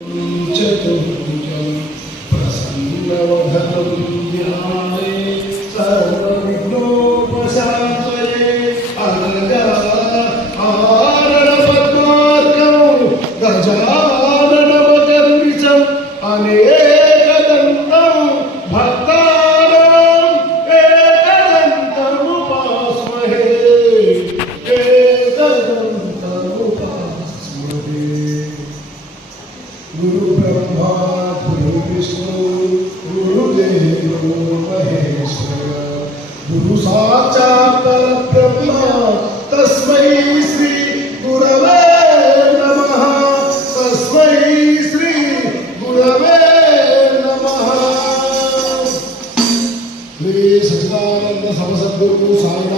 चतुर्भुजं प्रसन्नवदनं ध्याये सर्वविघ्नोपशान्तये अनजारणपद्मार्कं गजाननवदन्निचं अनेकदन्तं भक्तानां एकदन्तमुपास्महे एकदन्तमुपास्महे। गुरु ब्रह्मा गुरु विष्णु गुरुदेवो महेश्वर गुरु साक्षात् परब्रह्म तस्मै श्री गुरवे नमः तस्मै श्री गुरवे नमः। श्री सच्चिदानंद समसद्गुरु साईनाथ